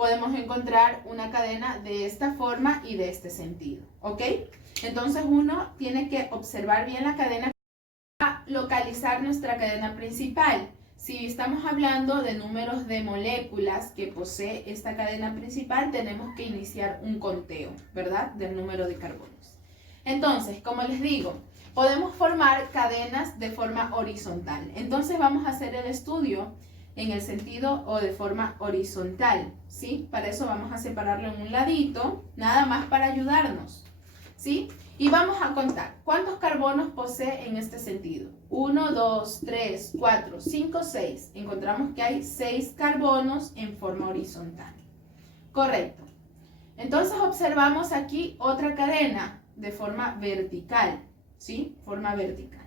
podemos encontrar una cadena de esta forma y de este sentido, ¿ok? Entonces uno tiene que observar bien la cadena para localizar nuestra cadena principal. Si estamos hablando de números de moléculas que posee esta cadena principal, tenemos que iniciar un conteo, ¿verdad? Del número de carbonos. Entonces, como les digo, podemos formar cadenas de forma horizontal. Entonces vamos a hacer el estudio en el sentido o de forma horizontal, ¿sí? Para eso vamos a separarlo en un ladito, nada más para ayudarnos, ¿sí? Y vamos a contar cuántos carbonos posee en este sentido. 1, 2, 3, 4, 5, 6. Encontramos que hay 6 carbonos en forma horizontal. Correcto. Entonces observamos aquí otra cadena de forma vertical, ¿sí? Forma vertical.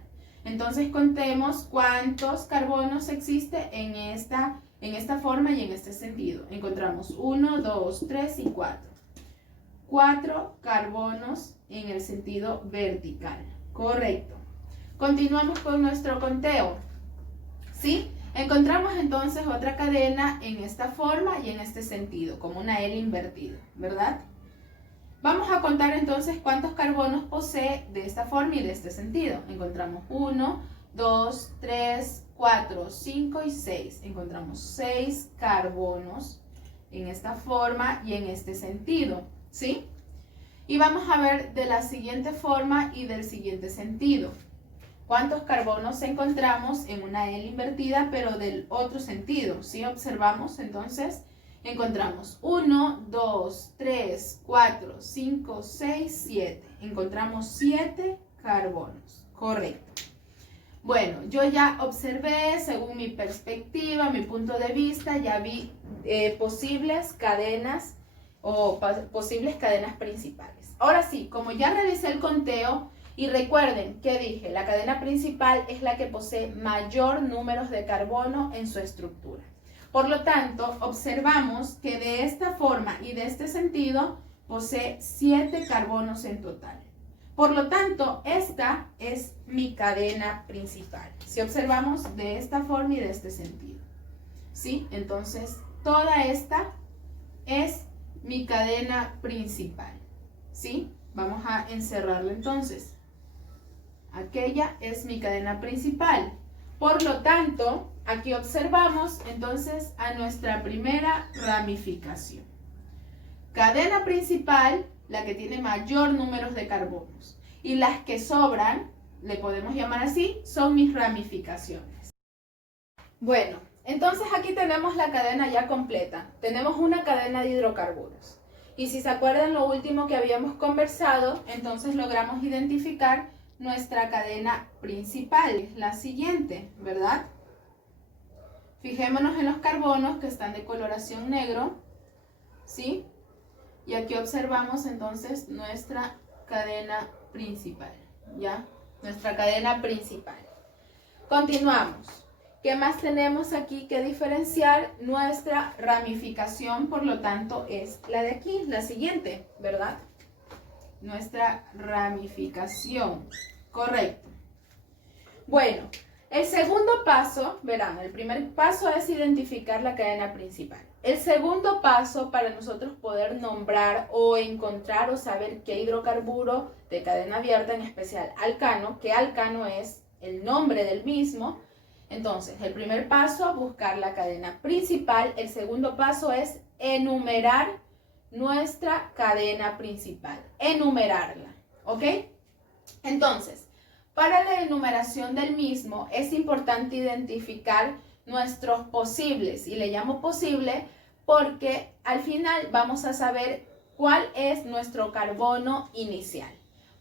Entonces contemos cuántos carbonos existe en esta forma y en este sentido. Encontramos 1, 2, 3 y 4. 4 carbonos en el sentido vertical. Correcto. Continuamos con nuestro conteo. ¿Sí? Encontramos entonces otra cadena en esta forma y en este sentido, como una L invertida, ¿verdad? Vamos a contar entonces cuántos carbonos posee de esta forma y de este sentido. Encontramos 1, 2, 3, 4, 5 y 6. Encontramos 6 carbonos en esta forma y en este sentido, ¿sí? Y vamos a ver de la siguiente forma y del siguiente sentido. ¿Cuántos carbonos encontramos en una L invertida, pero del otro sentido? ¿Sí? Observamos entonces. Encontramos 1, 2, 3, 4, 5, 6, 7. Encontramos 7 carbonos. Correcto. Bueno, yo ya observé, según mi perspectiva, mi punto de vista, ya vi posibles cadenas o posibles cadenas principales. Ahora sí, como ya realicé el conteo, y recuerden que dije, la cadena principal es la que posee mayor número de carbono en su estructura. Por lo tanto, observamos que de esta forma y de este sentido posee 7 carbonos en total. Por lo tanto, esta es mi cadena principal. Si observamos de esta forma y de este sentido, ¿sí? Entonces, toda esta es mi cadena principal, ¿sí? Vamos a encerrarla entonces. Aquella es mi cadena principal. Por lo tanto, aquí observamos entonces a nuestra primera ramificación. Cadena principal, la que tiene mayor número de carbonos. Y las que sobran, le podemos llamar así, son mis ramificaciones. Bueno, entonces aquí tenemos la cadena ya completa. Tenemos una cadena de hidrocarburos. Y si se acuerdan lo último que habíamos conversado, entonces logramos identificar nuestra cadena principal, la siguiente, ¿verdad? Fijémonos en los carbonos que están de coloración negro, ¿sí? Y aquí observamos entonces nuestra cadena principal, ¿ya? Nuestra cadena principal. Continuamos. ¿Qué más tenemos aquí que diferenciar? Nuestra ramificación, por lo tanto, es la de aquí, la siguiente, ¿verdad? Nuestra ramificación. Correcto. Bueno, el segundo paso, verán, el primer paso es identificar la cadena principal. El segundo paso para nosotros poder nombrar o encontrar o saber qué hidrocarburo de cadena abierta, en especial alcano, que alcano es el nombre del mismo. Entonces, el primer paso, buscar la cadena principal. El segundo paso es enumerar nuestra cadena principal, enumerarla, ¿ok? Entonces, para la enumeración del mismo es importante identificar nuestros posibles, y le llamo posible porque al final vamos a saber cuál es nuestro carbono inicial.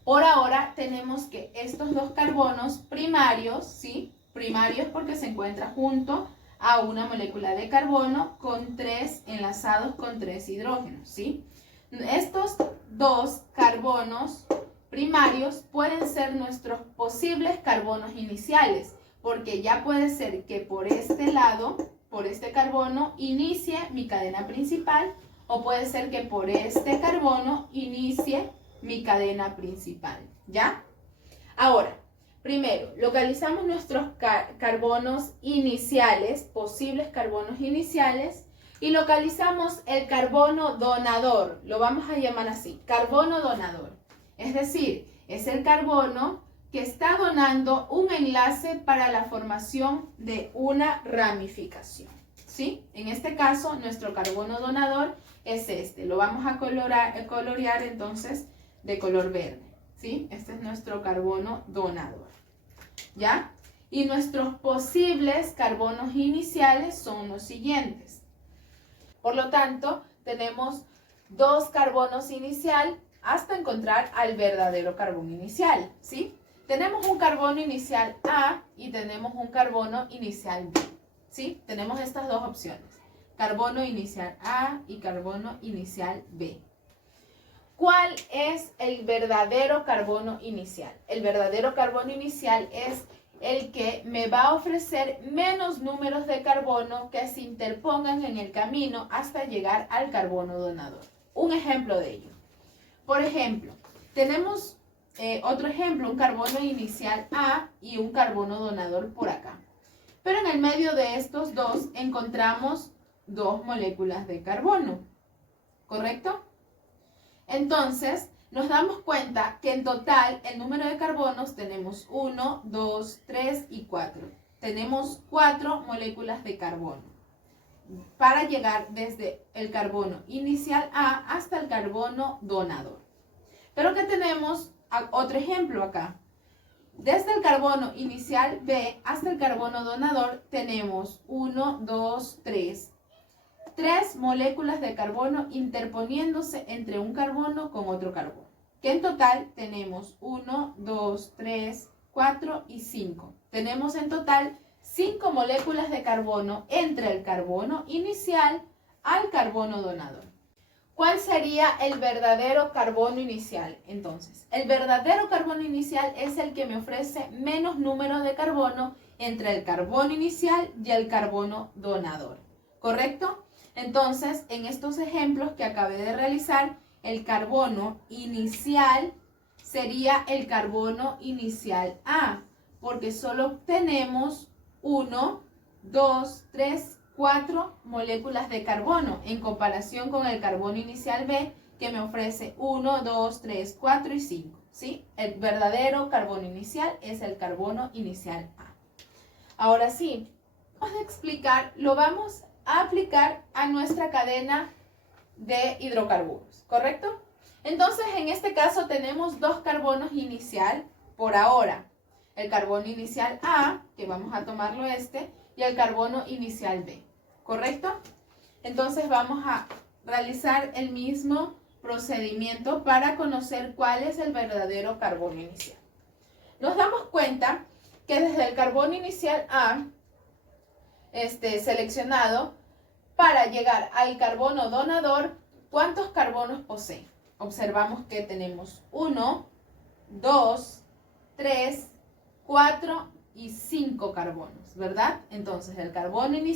Por ahora tenemos que estos dos carbonos primarios, ¿sí? Primarios porque se encuentra junto a una molécula de carbono con 3 enlazados con 3 hidrógenos, ¿sí? Estos dos carbonos primarios pueden ser nuestros posibles carbonos iniciales, porque ya puede ser que por este lado, por este carbono, inicie mi cadena principal, o puede ser que por este carbono inicie mi cadena principal, ¿ya? Ahora, primero, localizamos nuestros carbonos iniciales, posibles carbonos iniciales, y localizamos el carbono donador. Lo vamos a llamar así, carbono donador. Es decir, es el carbono que está donando un enlace para la formación de una ramificación, ¿sí? En este caso, nuestro carbono donador es este. Lo vamos a colorear entonces de color verde, ¿sí? Este es nuestro carbono donador, ¿ya? Y nuestros posibles carbonos iniciales son los siguientes. Por lo tanto, tenemos 2 carbonos inicial hasta encontrar al verdadero carbono inicial, ¿sí? Tenemos un carbono inicial A y tenemos un carbono inicial B, ¿sí? Tenemos estas dos opciones, carbono inicial A y carbono inicial B. ¿Cuál es el verdadero carbono inicial? El verdadero carbono inicial es el que me va a ofrecer menos números de carbono que se interpongan en el camino hasta llegar al carbono donador. Un ejemplo de ello. Por ejemplo, tenemos otro ejemplo, un carbono inicial A y un carbono donador por acá. Pero en el medio de estos dos encontramos 2 moléculas de carbono, ¿correcto? Entonces, nos damos cuenta que en total el número de carbonos tenemos 1, 2, 3 y 4. Tenemos 4 moléculas de carbono para llegar desde el carbono inicial A hasta el carbono donador. Pero que tenemos otro ejemplo acá. Desde el carbono inicial B hasta el carbono donador tenemos 1, 2, 3. 3 moléculas de carbono interponiéndose entre un carbono con otro carbono. Que en total tenemos 1, 2, 3, 4 y 5. Tenemos en total 5 moléculas de carbono entre el carbono inicial al carbono donador. ¿Cuál sería el verdadero carbono inicial? Entonces, el verdadero carbono inicial es el que me ofrece menos número de carbono entre el carbono inicial y el carbono donador, ¿correcto? Entonces, en estos ejemplos que acabé de realizar, el carbono inicial sería el carbono inicial A, porque solo tenemos 1, 2, 3, 4 moléculas de carbono en comparación con el carbono inicial B que me ofrece 1, 2, 3, 4 y 5, ¿sí? El verdadero carbono inicial es el carbono inicial A. Ahora sí, vamos a explicar, lo vamos a aplicar a nuestra cadena de hidrocarburos, ¿correcto? Entonces, en este caso tenemos 2 carbonos inicial por ahora. El carbono inicial A, que vamos a tomarlo y el carbono inicial B, ¿correcto? Entonces vamos a realizar el mismo procedimiento para conocer cuál es el verdadero carbono inicial. Nos damos cuenta que desde el carbono inicial A, seleccionado, para llegar al carbono donador, ¿cuántos carbonos posee? Observamos que tenemos 1, 2, 3, 4 y 5 carbonos, ¿verdad? Entonces el carbono inicial